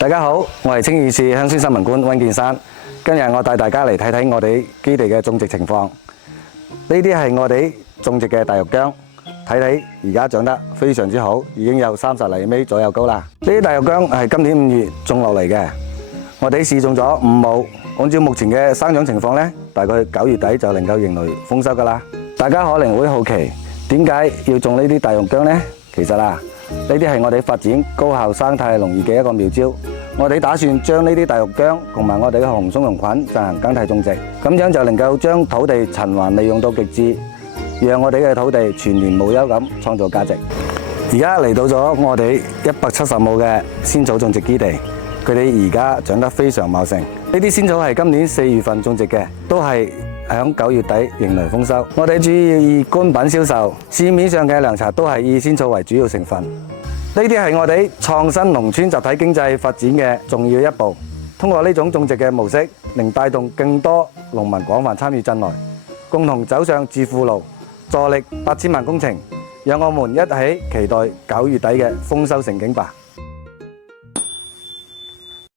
大家好，我係青義市鄉村新聞官溫建山。今日我帶大家嚟睇睇我哋基地嘅種植情況。呢啲係我哋種植嘅大玉薑，睇睇而家長得非常之好，已經有30厘米左右高啦。呢啲大玉薑係今年5月種落嚟嘅，我哋試種咗5畝。按照目前嘅生長情況呢，大概9月底就能夠迎來豐收噶啦。大家可能會好奇，點解要種呢啲大玉薑呢？其實呢啲係我哋發展高效生態農業嘅一個妙招。我哋打算將呢啲大玉薑同埋我哋嘅紅松茸菌進行更替種植，咁樣就能夠將土地循環利用到極致，讓我哋嘅土地全年無憂咁創造價值。而家嚟到咗我哋170畝嘅仙草種植基地，佢哋而家長得非常茂盛。呢啲仙草係今年4月份種植嘅，都係響9月底迎來豐收。我哋主要以乾品銷售，市面上嘅涼茶都係以仙草為主要成分。呢啲係我哋創新農村集體經濟發展嘅重要一步。通過呢種種植嘅模式，能帶動更多農民廣泛參與進來，共同走上致富路，助力8000萬工程。讓我們一起期待9月底嘅豐收盛景吧。